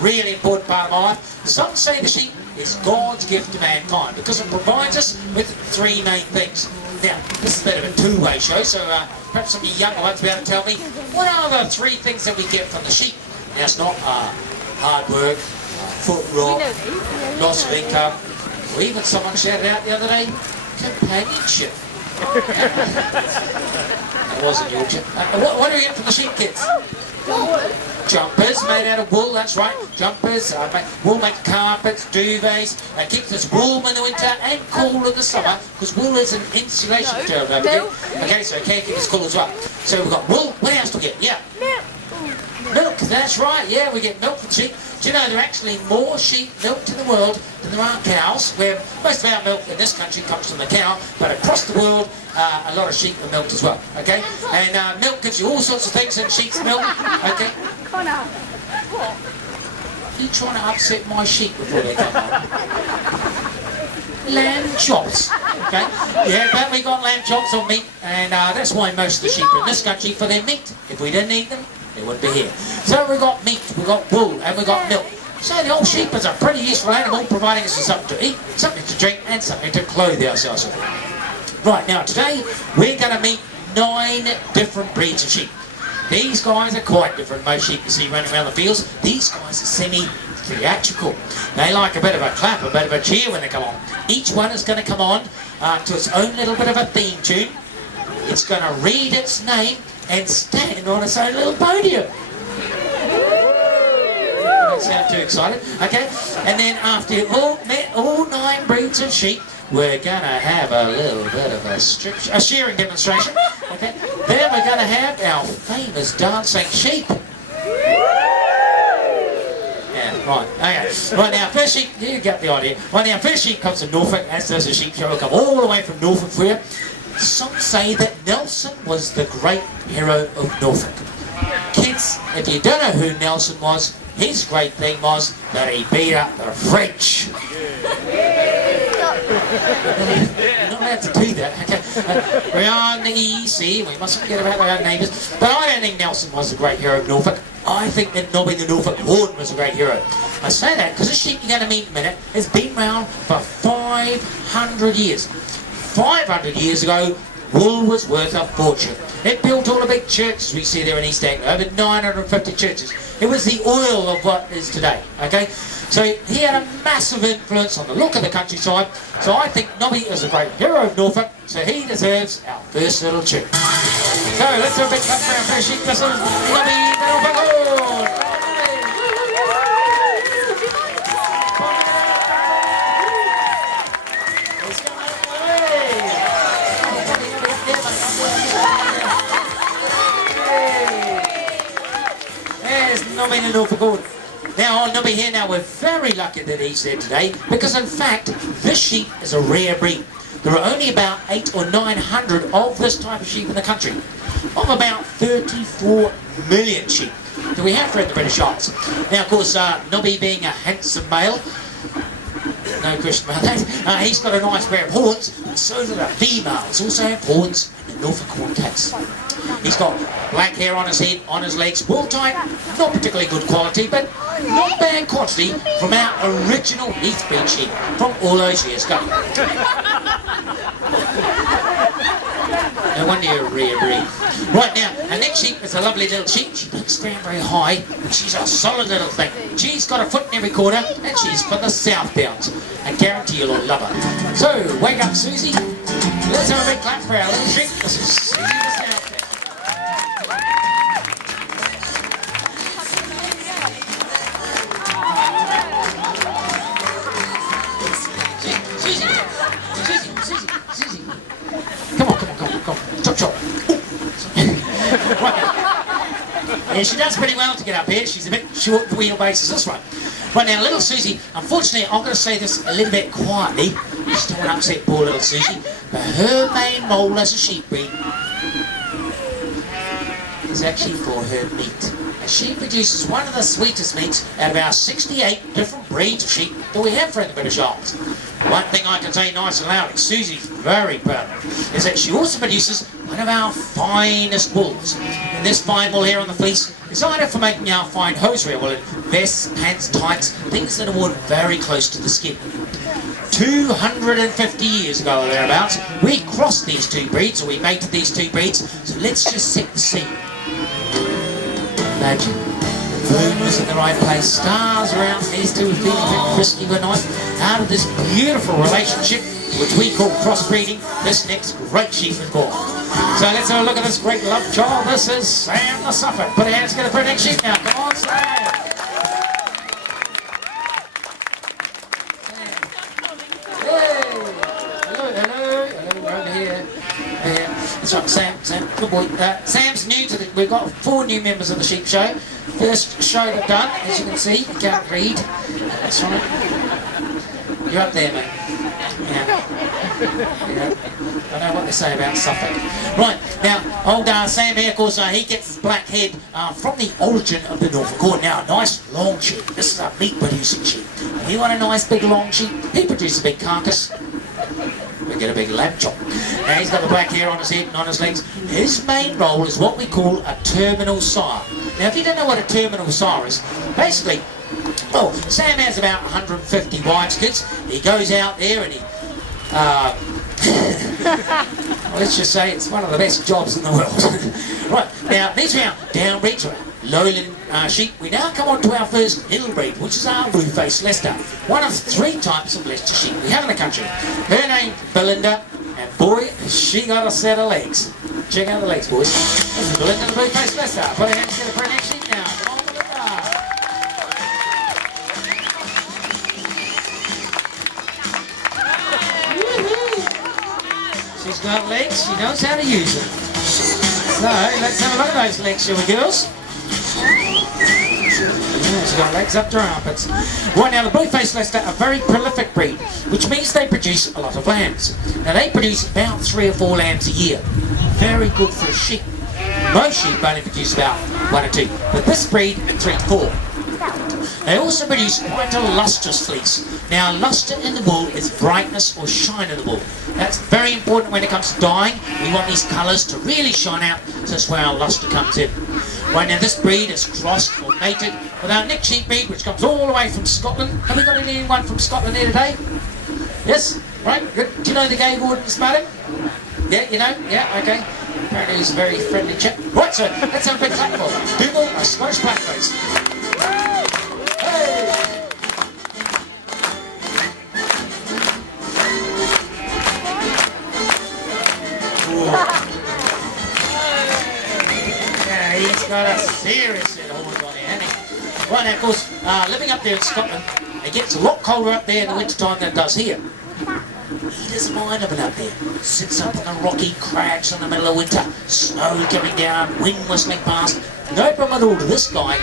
really important part of my life. Some say the sheep is God's gift to mankind because it provides us with three main things. Now, this is a bit of a two-way show, so perhaps some of you younger ones will be able to tell me, what are the three things that we get from the sheep? Now, it's not hard work, foot rot, loss of income, or even someone shouted out the other day, companionship. That wasn't Yorkshire. What do we get from the sheep, kids? Jumpers made out of wool, that's right. Jumpers, wool makes carpets, duvets, keeps us warm in the winter and cool in the summer, because wool is an insulation material. Okay, so it can keep us cool as well. So we've got wool. What else do we get? Yeah. Milk, that's right, yeah, we get milk from sheep. Do you know there are actually more sheep milked in the world than there are cows? Where most of our milk in this country comes from the cow, but across the world, a lot of sheep are milked as well, okay? And milk gives you all sorts of things in sheep's milk, okay? Connor, What? Are you trying to upset my sheep before they come on? Lamb chops, okay? Yeah, but we got lamb chops on meat, and that's why most of the sheep are in this country for their meat. If we didn't eat them, they wouldn't be here. So we got meat, we got wool, and we got milk. So the old sheep is a pretty useful animal, providing us with something to eat, something to drink, and something to clothe ourselves with. Right, now today we're going to meet 9 different breeds of sheep. These guys are quite different from most sheep you see running around the fields. These guys are semi-theatrical. They like a bit of a clap, a bit of a cheer when they come on. Each one is going to come on to its own little bit of a theme tune. It's going to read its name and stand on its own little podium. Don't sound too excited, okay? And then after you've all met all 9 breeds of sheep, we're going to have a little bit of a shearing demonstration, okay? Then we're going to have our famous dancing sheep. Yeah, right, okay. Right now, first sheep, you get the idea. Right now, first sheep comes from Norfolk, as does the sheep show. We'll come all the way from Norfolk for you. Some say that Nelson was the great hero of Norfolk. Kids, if you don't know who Nelson was, his great thing was that he beat up the French. You're not allowed to do that, okay? We're on the EC, we mustn't forget about our neighbours. But I don't think Nelson was the great hero of Norfolk. I think that Nobby the Norfolk Horn was a great hero. I say that because the sheep you're going to meet in a minute has been around for 500 years. 500 years ago, wool was worth a fortune. It built all the big churches we see there in East Anglia, over 950 churches. It was the oil of what is today, okay? So he had a massive influence on the look of the countryside. So I think Nobby is a great hero of Norfolk, so he deserves our first little tune. So let's have a big clap for our first sheep. This is Nobby the Norfolk Horn. Nobby the Norfolk Horn. Now on Nobby here, now we're very lucky that he's there today, because in fact this sheep is a rare breed. There are only about 800 or 900 of this type of sheep in the country, of about 34 million sheep that we have here in the British Isles. Now of course Nobby being a handsome male, no question about that, he's got a nice pair of horns, and so do the females also have horns and Norfolk horn cats. He's got black hair on his head, on his legs, wool type, not particularly good quality, but not bad quantity from our original Heathbreed sheep from all those years ago. No wonder you're a rare breed. Right now, our next sheep is a lovely little sheep. She doesn't stand very high, but she's a solid little thing. She's got a foot in every quarter, and she's from the South Downs. I guarantee you'll all love her. So, wake up, Susie. Let's have a big clap for our little sheep. This is Susie the South Downs. Chop. Right. Yeah, she does pretty well to get up here. She's a bit short the wheelbase is this one. Right now, little Susie, unfortunately, I'm going to say this a little bit quietly. Just don't want to upset poor little Susie. But her main role as a sheep breed is actually for her meat. And she produces one of the sweetest meats out of our 68 different breeds of sheep that we have here in the British Isles. One thing I can say nice and loud, Susie's very proud of, is that she also produces one of our finest wools. And this fine wool here on the fleece is either for making our fine hosiery wool, vests, pants, tights, things that are worn very close to the skin. 250 years ago or thereabouts, we crossed these two breeds, or we mated these two breeds, so let's just set the scene. Imagine, the moon was in the right place, stars around, these two were feeling a bit frisky one night. Out of this beautiful relationship, which we call crossbreeding, this next great sheep was born. So let's have a look at this great love child. This is Sam the Suffolk. Put your hands together for the next sheep now. Come on, Sam. That's right, Sam, good boy. Sam's new to the, we've got 4 new members of the sheep show. First show they've done, as you can see, you can't read. That's right. You're up there, mate. Yeah. I know what they say about Suffolk. Right, now, old Sam here, of course, he gets his black head from the origin of the Norfolk Horn. Now, a nice long sheep. This is a meat-producing sheep. We want a nice big long sheep. He produces a big carcass. We get a big lamb chop. Now he's got the black hair on his head and on his legs. His main role is what we call a terminal sire. Now if you don't know what a terminal sire is, basically, well, Sam has about 150 wives, kids. He goes out there and he, let's just say it's one of the best jobs in the world. Right, now these are our downbreeds, or our lowland sheep. We now come on to our first middle breed, which is our blue-faced Leicester. One of 3 types of Leicester sheep we have in the country. Her name, Belinda, and boy, has she got a set of legs. Check out the legs, boys. This is Belinda, the blue-faced Leicester. Put her hands together for an next sheep now. Come on, Belinda. She's got legs, she knows how to use them. So, let's have a look at those legs, shall we, girls? She's got legs up to her armpits. Right, now the blue-faced Leicester, a very prolific breed, which means they produce a lot of lambs. Now they produce about 3 or 4 lambs a year. Very good for a sheep. Most sheep only produce about 1 or 2, but this breed, 3 to 4. They also produce quite a lustrous fleece. Now, luster in the wool is brightness or shine in the wool. That's very important when it comes to dyeing. We want these colours to really shine out, so that's where our luster comes in. Right, now this breed is crossed or mated with our next sheep breed, which comes all the way from Scotland. Have we got anyone from Scotland here today? Yes? Right, good. Do you know the gay warden's madam? Yeah, you know? Yeah, okay. Apparently he's a very friendly chap. Right, so let's have a big clap for him. Dougal, a Scottish blackface. Hey! Yeah, he's got a serious set of horns on here, hasn't he? Right, now, of course, living up there in Scotland, it gets a lot colder up there in the winter time than it does here. He doesn't mind living up there. Sits up on the rocky crags in the middle of winter, snow coming down, wind whistling past. No problem at all to this guy.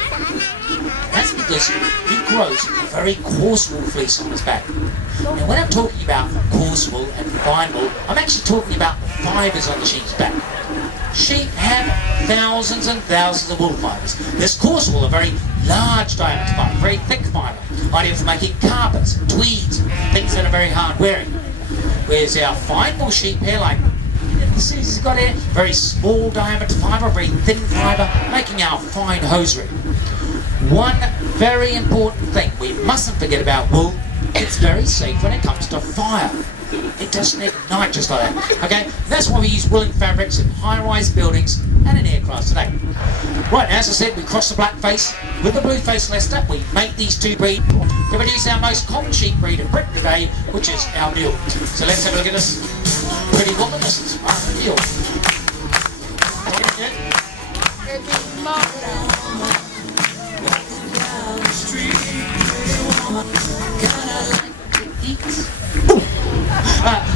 That's because he grows a very coarse wool fleece on his back. Now when I'm talking about coarse wool and fine wool, I'm actually talking about the fibres on the sheep's back. Sheep have thousands and thousands of wool fibres. This coarse wool, a very large diameter fibre, very thick fibre, ideal for making carpets, tweeds, things that are very hard wearing. Whereas our fine wool sheep here, like you see, he's got here, very small diameter fibre, very thin fibre, making our fine hosiery. One very important thing we mustn't forget about wool, it's very safe when it comes to fire. It doesn't ignite just like that. Okay, that's why we use woolen fabrics in high-rise buildings and in aircraft today. Right, as I said, we cross the blackface with the blue-faced Leicester. We make these 2 breeds to produce our most common sheep breed in Britain today, which is our mule. So let's have a look at this pretty woman. This is our mule.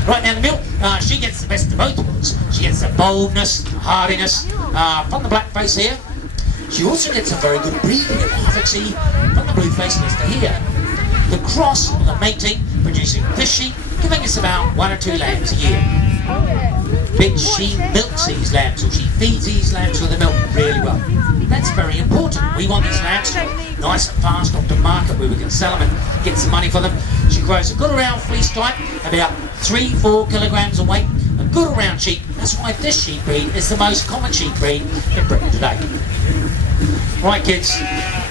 Right now the mule, she gets the best of both worlds. She gets the boldness, the hardiness from the blackface here. She also gets a very good breeding efficiency from the blue-faced Leicester here. The cross, or the mating, producing this sheep, giving us about 1 or 2 lambs a year. But she milks these lambs, or she feeds these lambs with the milk really well. That's very important. We want these lambs to go nice and fast off to market where we can sell them and get some money for them. She grows a good round fleece type, about 3-4 kilograms in weight, a good round sheep. That's why this sheep breed is the most common sheep breed in Britain today. Right, kids,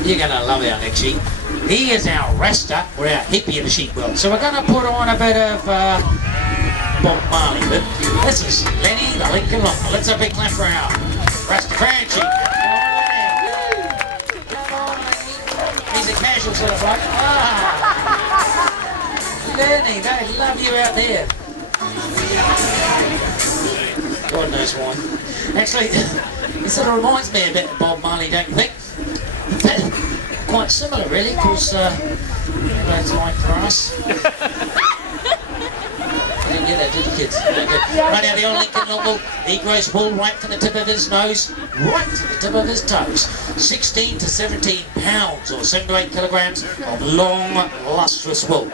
You're going to love our next sheep. He is our Rasta, or our hippie of the sheep world. So we're going to put on a bit of Bob Marley. But this is Lenny the Lincoln Longer. Let's have a big clap for our Rastafarian sheep. Come on, Lenny. He's a casual sort of bloke. Lenny, they love you out there. God knows why. Actually, it sort of reminds me a bit of Bob Marley, don't you think? Quite similar, really, because everybody's like for us. You didn't get that, did you, kids? Right now, the old Lincoln Longer, he grows wool right from the tip of his nose, right to the tip of his toes. 16 to 17 pounds, or 7 to 8 kilograms of long, lustrous wool.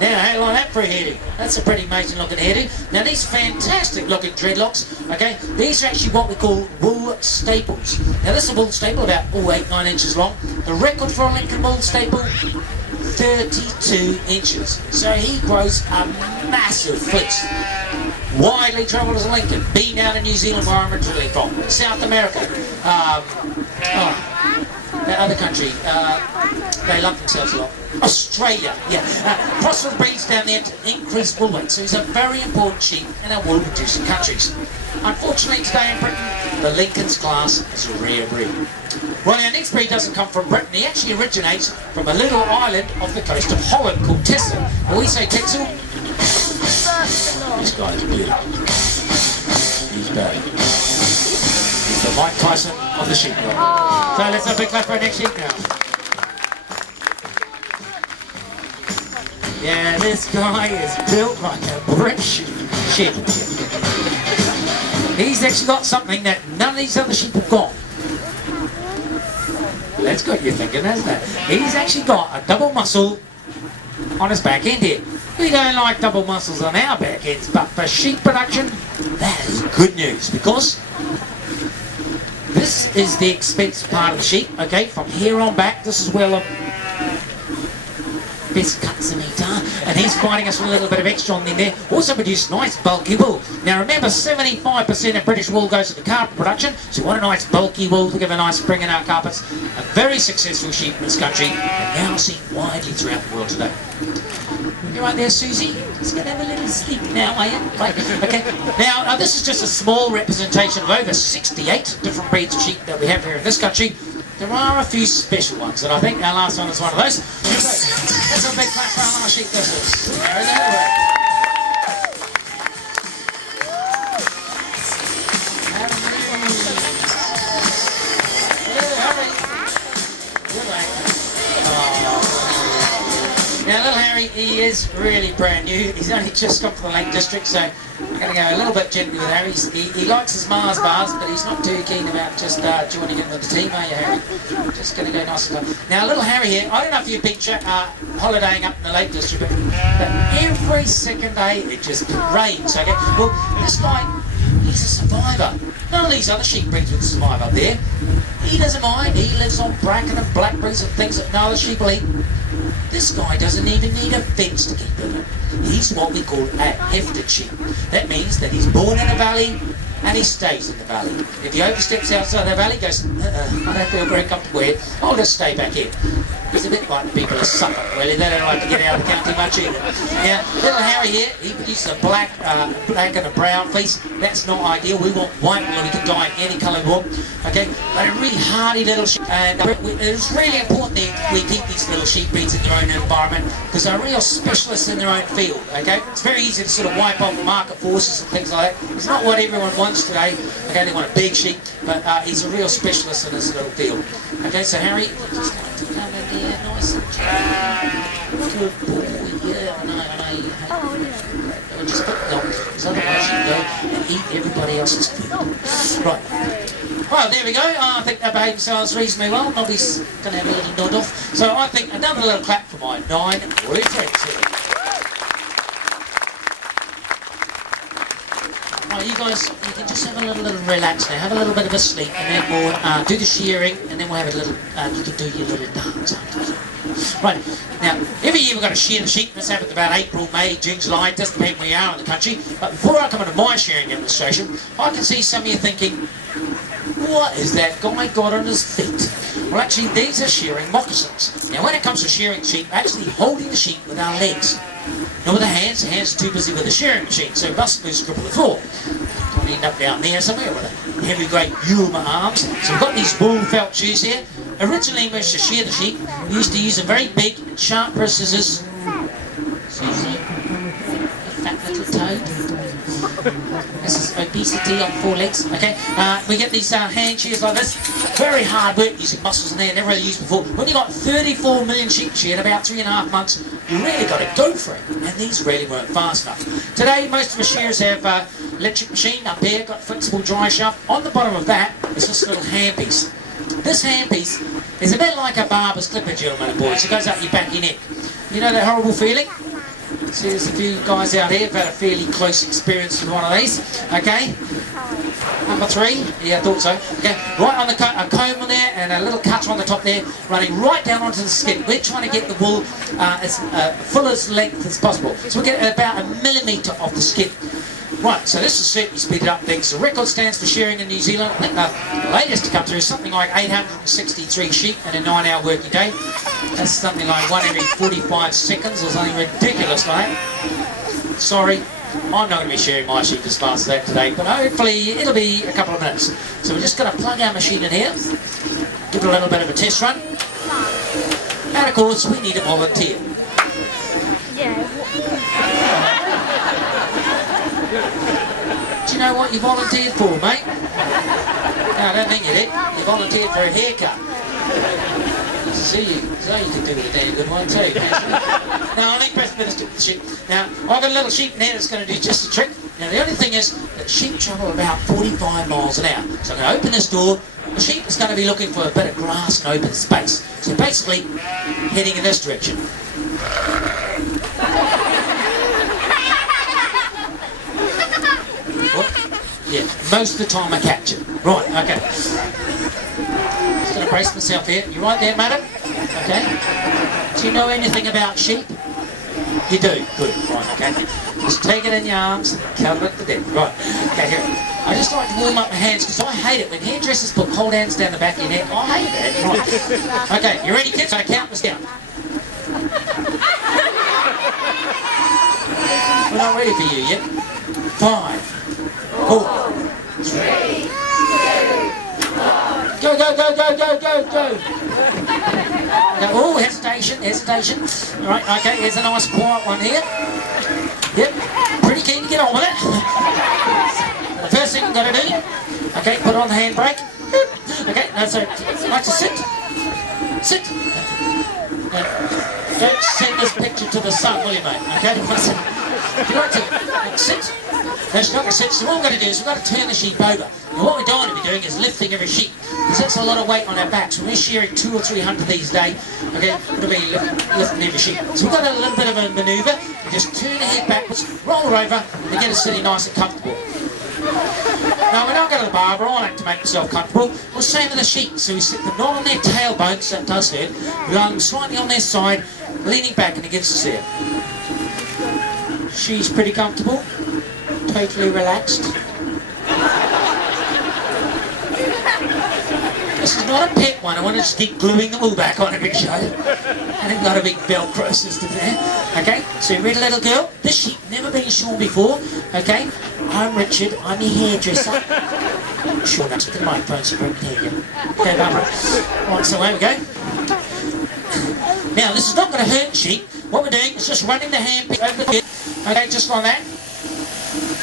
Now, how do you like that for a hairdo? That's a pretty amazing looking hairdo. Now, these fantastic looking dreadlocks, okay, these are actually what we call wool staples. Now, this is a wool staple about 8-9 inches long. The record for a Lincoln wool staple, 32 inches. So he grows a massive fleece. Widely travelled as a Lincoln. Been out in New Zealand, where I'm originally from. South America. That other country, they love themselves a lot. Australia, yeah. Prosperous breeds down there to increase wool weight, so he's a very important sheep in our wool-producing countries. Unfortunately, today in Britain, the Lincoln's class is a rare breed. Well, our next breed doesn't come from Britain. He actually originates from a little island off the coast of Holland called Texel. When we say Texel, this guy's blue. He's bad. He's the Mike Tyson of the sheep world. So let's have a big clap for our next sheep now. Yeah, this guy is built like a brick sheep. He's actually got something that none of these other sheep have got. That's got you thinking, hasn't it? He's actually got a double muscle on his back end here. We don't like double muscles on our back ends, but for sheep production, that is good news, because this is the expensive part of the sheep, okay? From here on back, this is where the best cuts in meat are, and he's providing us with a little bit of extra on there. Also produce nice bulky wool. Now remember, 75% of British wool goes to the carpet production, so we want a nice bulky wool to give a nice spring in our carpets. A very successful sheep in this country, and now seen widely throughout the world today. You right there, Susie? Just gonna have a little sleep now, are you? Right. Okay. Now, this is just a small representation of over 68 different breeds of sheep that we have here in this country. There are a few special ones, and I think our last one is one of those. Let's have a big clap for our last sheep business. There it is. Now, little Harry, he is really brand new. He's only just come from the Lake District, so I'm going to go a little bit gently with Harry. He likes his Mars bars, but he's not too keen about just joining in with the team, are you, Harry? Just going to go nice and slow. Now, little Harry here, I don't know if you've been holidaying up in the Lake District, but every second day it just rains, okay? Well, this guy, he's a survivor. None of these other sheep breeds would survive up there. He doesn't mind. He lives on bracken and blackberries and things that no other sheep will eat. This guy doesn't even need a fence to keep him. He's what we call a hefted sheep. That means that he's born in a valley and he stays in the valley. If he oversteps outside the valley, goes, I don't feel very comfortable here, I'll just stay back here. He's a bit like the people of Suffolk, really. They don't like to get out of the county much either. Now, little Harry here, he produces a black and a brown fleece. That's not ideal. We want white wool, we can dye any coloured wool. Okay, but a really hardy little sheep. And it's really important that we keep these little sheep breeds in their own environment, because they're real specialists in their own field. Okay, it's very easy to sort of wipe off market forces and things like that. It's not what everyone wants today. Okay, they want a big sheep, but he's a real specialist in this little field. Okay, so Harry, just like to come in here, nice and good boy. Yeah, I know. Oh, yeah. Just put it on, because otherwise you go and eat everybody else's food. Right. Well, there we go. I think they behaved themselves reasonably well. Nobby's going to have a little nod off. So I think another little clap for my 9 blue friends here. Right, you guys, you can just have a little relax now, have a little bit of a sleep, and then we'll do the shearing, and then we'll have a little, you can do your little dance after. Right, now, every year we've got to shear the sheep. This happens about April, May, June, July, it doesn't depend where you are in the country. But before I come into my shearing demonstration, I can see some of you thinking, what is that guy got on his feet? Well, actually, these are shearing moccasins. Now, when it comes to shearing sheep, we're actually holding the sheep with our legs. Not with the hands are too busy with the shearing machine, so we must lose grip of the floor. Don't end up down there somewhere with a heavy, great Yuma arms. So we've got these wool felt shoes here. Originally, when we used to shear the sheep, we used to use a very big, sharp pair of scissors. Susie, fat little toad. This is obesity on 4 legs, okay? We get these hand shears like this. Very hard work using muscles in there, never really used before. When you've got 34 million sheep sheared, about 3.5 months, you really got to go for it. And these really weren't fast enough. Today, most of the shearers have electric machine up here, got flexible dry shaft. On the bottom of that is this little handpiece. This handpiece is a bit like a barber's clipper, gentlemen and boys. It goes up your back of your neck. You know that horrible feeling? See, there's a few guys out here who've had a fairly close experience with one of these. Okay, number 3. Yeah, I thought so. Okay, right on the a comb on there and a little cutter on the top there, running right down onto the skin. We're trying to get the wool as full as length as possible. So we get about 1 millimetre off the skin. Right, so this has certainly speeded up things. The record stands for shearing in New Zealand. I think the latest to come through is something like 863 sheep in a 9-hour working day. That's something like 1 every 45 seconds or something ridiculous like that. Sorry, I'm not going to be shearing my sheep as fast as that today, but hopefully it'll be a couple of minutes. So we're just going to plug our machine in here, give it a little bit of a test run, and of course we need a volunteer. Do you know what you volunteered for, mate? No, I don't think you did. You volunteered for a haircut. So you could do with a damn good one too. Now, I think press the sheep. Now, I've got a little sheep in here that's going to do just the trick. Now, the only thing is that sheep travel about 45 miles an hour. So I'm going to open this door. The sheep is going to be looking for a bit of grass and open space. So basically, heading in this direction. Yeah, most of the time I catch it. Right, okay. Just going to brace myself here. You right there, madam? Okay. Do you know anything about sheep? You do? Good. Right, okay. Just take it in your arms and cover it to death. Right, okay, here. I just like to warm up my hands because I hate it when hairdressers put cold hands down the back of your neck. I hate that. Right. Okay, you ready, kids? I count this down. We're not ready for you yet. 5, 4, 3, 2, 1. Go, go, go, go, go, go, go. Oh, hesitation, hesitation. All right, okay, here's a nice quiet one here. Yep, pretty keen to get on with it. The first thing you've got to do, okay, put on the handbrake. Okay, now so, like to sit. Sit. Don't send this picture to the sun, will you, mate? Okay, if you like to sit. No, she's not going to sit. So what we're going to do is we've got to turn the sheep over. Now what we don't want to be doing is lifting every sheep, because that's a lot of weight on our backs. When we're shearing 200 or 300 these a day, okay, we'll be lifting every sheep. So we've got a little bit of a manoeuvre. We just turn the head backwards, roll her over, and get us sitting nice and comfortable. Now we're not going to the barber. I like to make myself comfortable. We'll same with the sheep. So we sit them not on their tailbones, that does hurt. We lie them slightly on their side, leaning back and against us here. She's pretty comfortable. Totally relaxed. This is not a pet one. I want to just keep gluing the wool back on every show. And I've got a big Velcro system there. Okay, so you ready, little girl? This sheep never been shorn before. Okay, I'm Richard. I'm your hairdresser. Sure, that's with the microphone so you can hear you. Okay, Barbara. Right, so there we go. Now, this is not going to hurt sheep. What we're doing is just running the hand over the head. Okay, just like that.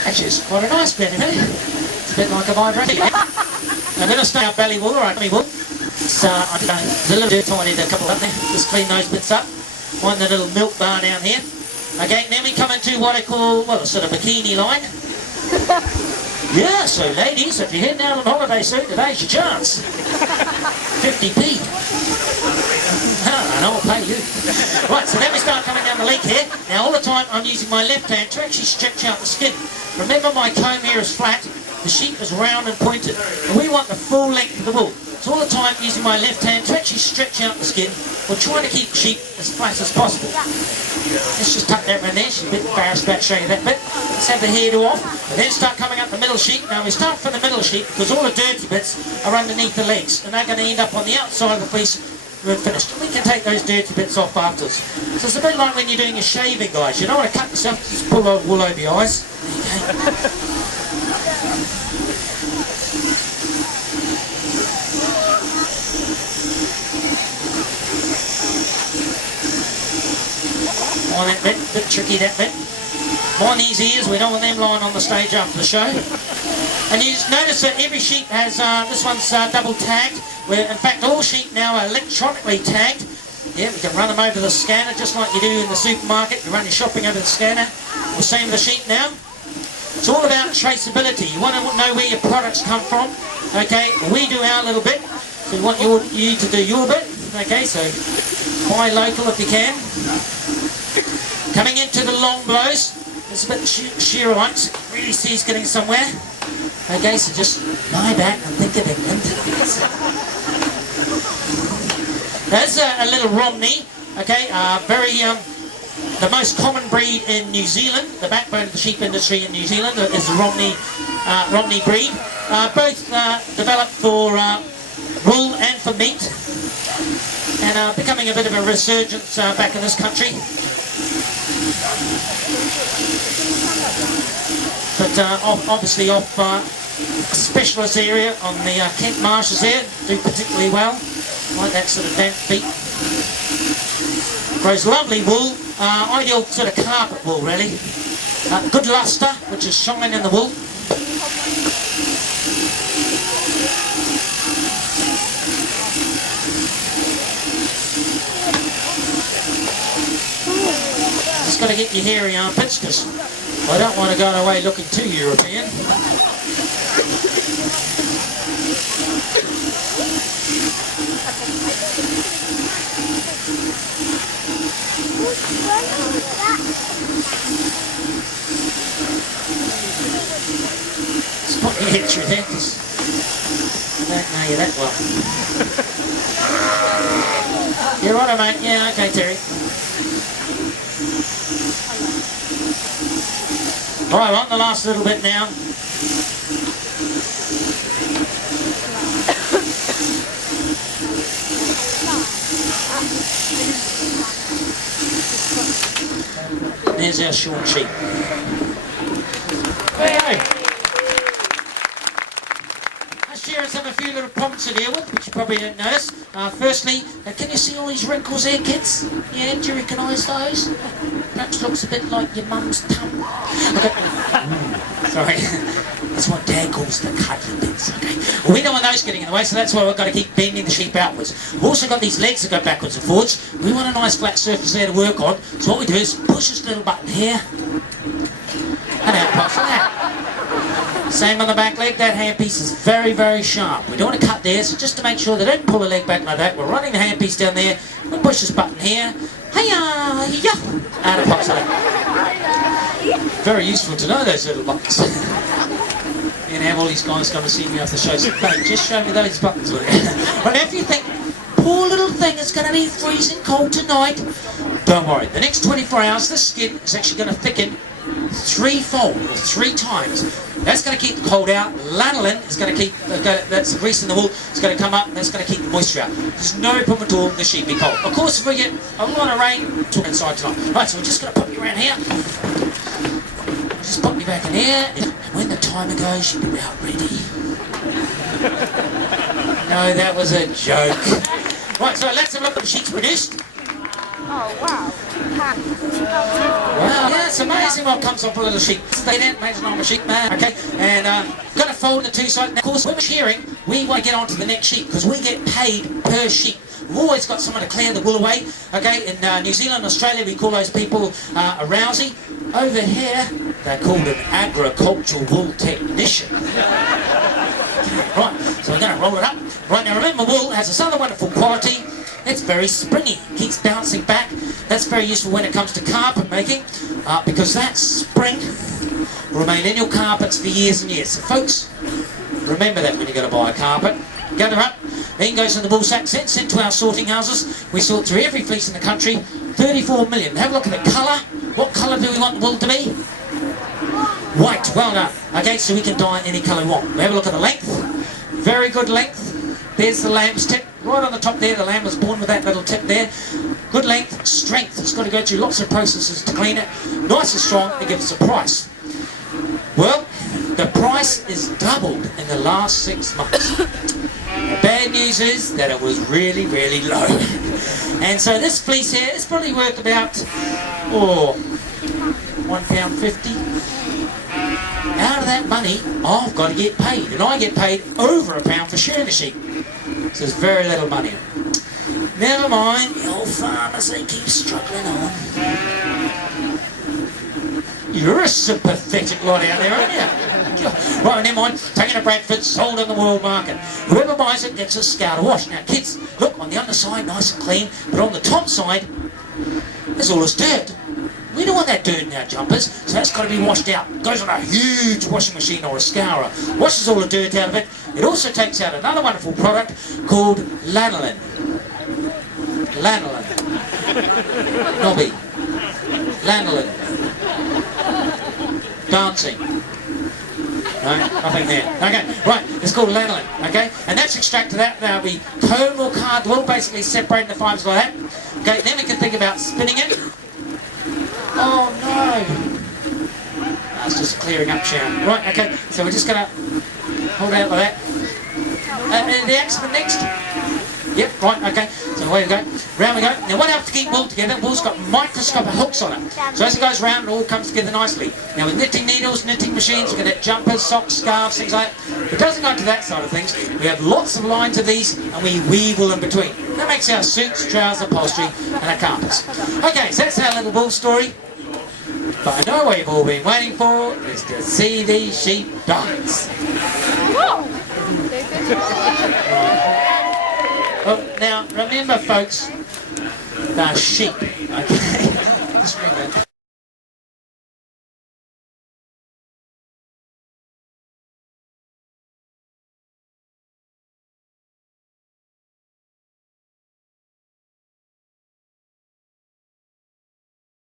Actually, it's quite a nice bit, isn't it? It's a bit like a vibrating. I'm going to stay our belly wool, alright, belly wool. So, I'm going to, a little bit, I need a couple up there. Just clean those bits up. Find the little milk bar down here. Okay, then we come into what I call, well, a sort of bikini line. Yeah, so ladies, if you're heading out on holiday soon, today's your chance. 50p. And I'll pay you. Right, so then we start coming down the leg here. Now all the time I'm using my left hand to actually stretch out the skin. Remember my comb here is flat, the sheep is round and pointed. And we want the full length of the wool. So all the time using my left hand to actually stretch out the skin. We're trying to keep the sheep as flat as possible. Let's just tuck that around there. She's a bit embarrassed about showing you that bit. Let's have the hairdo off, and then start coming up the middle sheep. Now we start from the middle sheep because all the dirty bits are underneath the legs, and they're going to end up on the outside of the fleece when we're finished. We can take those dirty bits off afterwards. So it's a bit like when you're doing your shaving, guys. You don't want to cut yourself, just pull the wool over your eyes. There you go. On that bit tricky that bit. Mind these ears, we don't want them lying on the stage after the show. And you notice that every sheep has, this one's double tagged, where in fact all sheep now are electronically tagged. Yeah, we can run them over the scanner just like you do in the supermarket. You run your shopping over the scanner. The same with the sheep now. It's all about traceability. You want to know where your products come from. Okay, we do our little bit. So we want you to do your bit. Okay, so buy local if you can. Coming into the long blows, it's a bit shearer once, really see he's getting somewhere. Okay, so just lie back and think of England. There's a little Romney, okay, the most common breed in New Zealand, the backbone of the sheep industry in New Zealand is the Romney breed. Both developed for wool and for meat, and becoming a bit of a resurgence back in this country. But obviously off a specialist area on the Kent marshes there, do particularly well, like that sort of damp feet. Grows lovely wool, ideal sort of carpet wool really. Good lustre, which is shine in the wool. Just got to get your hairy armpits because I don't want to go away looking too European. Just put your head through there because I don't know you that well. You're right, mate. Yeah, okay, Terry. Alright, we're on the last little bit now. There's our short sheep. There you go. Let's share us have a few little problems to deal with, which you probably didn't notice. Firstly, can you see all these wrinkles there, kids? Yeah, do you recognise those? Perhaps looks a bit like your mum's tum. Okay. Sorry. That's what Dad calls the cuddly bits, okay? Well, we don't want those getting in the way, so that's why we've got to keep bending the sheep outwards. We've also got these legs that go backwards and forwards. We want a nice flat surface there to work on, so what we do is push this little button here, and out pops like that. Same on the back leg, that handpiece is very, very sharp. We don't want to cut there, so just to make sure they don't pull the leg back like that, we're running the handpiece down there, we push this button here, hiya, hiya, out it pops like that. Very useful to know those little buttons. And have all these guys come to see me after the show. So, mate, just show me those buttons, will you? But if you think, poor little thing, it's going to be freezing cold tonight, don't worry. The next 24 hours, this skin is actually going to thicken threefold, or 3 times. That's going to keep the cold out. Lanolin is going to keep, that's the grease in the wool, it's going to come up, and that's going to keep the moisture out. There's no problem at all in the sheep be cold. Of course, if we get a lot of rain, we'll talk inside tonight. Right, so we're just going to pop you around here. Just pop me back in here, and when the timer goes, you'll be about ready. No, that was a joke. Right, so let's have a look at the sheets produced. Oh, wow. Wow, yeah, it's amazing what comes off a little sheep. Stay there, imagine I'm a sheep man, okay? And got to fold the 2 sides. Now, of course, when we're shearing, we want to get onto the next sheep because we get paid per sheep. We've always got someone to clear the wool away, okay? In New Zealand, Australia, we call those people a rousey. Over here, they're called an agricultural wool technician. Right, so we're going to roll it up. Right, now remember, wool has this other wonderful quality. It's very springy, keeps bouncing back. That's very useful when it comes to carpet making, because that spring will remain in your carpets for years and years. So folks, remember that when you're going to buy a carpet. Gather up, then goes in the wool sack, sent to our sorting houses. We sort through every fleece in the country, 34 million. Have a look at the colour. What colour do we want the wool to be? White. Well done. Okay, so we can dye any colour we want. We have a look at the length. Very good length. There's the lamb's tip. Right on the top there, the lamb was born with that little tip there. Good length. Strength. It's got to go through lots of processes to clean it. Nice and strong. It gives us a price. Well, the price is doubled in the last 6 months. The bad news is that it was really, really low. And so this fleece here is probably worth about, £1.50. Out of that money, I've got to get paid. And I get paid over £1 for shearing the sheep. So there's very little money. Never mind, the old farmers, they keep struggling on. You're a sympathetic lot out there, aren't you? Right, never mind. Taken to Bradford, sold in the world market. Whoever buys it gets a scouter wash. Now, kids, look, on the underside, nice and clean, but on the top side, there's all this dirt. We don't want that dirt in our jumpers, so that's got to be washed out. It goes on a huge washing machine or a scourer. Washes all the dirt out of it. It also takes out another wonderful product called lanolin. Lanolin. Nobby. Lanolin. Dancing. No, nothing there. Okay, right, it's called lanolin, okay? And that's extracted out. Now we comb or card wool, basically separating the fibres like that. Okay, then we can think about spinning it. Oh no! That's just clearing up, Sharon. Right, okay, so we're just going to hold it out like that. The accident next? Yep, right, okay. So away we go. Round we go. Now what happens to keep wool together? Wool's got microscopic hooks on it. So as it goes round, it all comes together nicely. Now with knitting needles, knitting machines, we can knit jumpers, socks, scarves, things like that. It doesn't go to that side of things. We have lots of lines of these and we weave wool in between. That makes our suits, trousers, upholstery and our carpets. Okay, so that's our little wool story. But I know what you've all been waiting for is to see these sheep dance. Oh, now remember folks, they're sheep, okay? Just remember.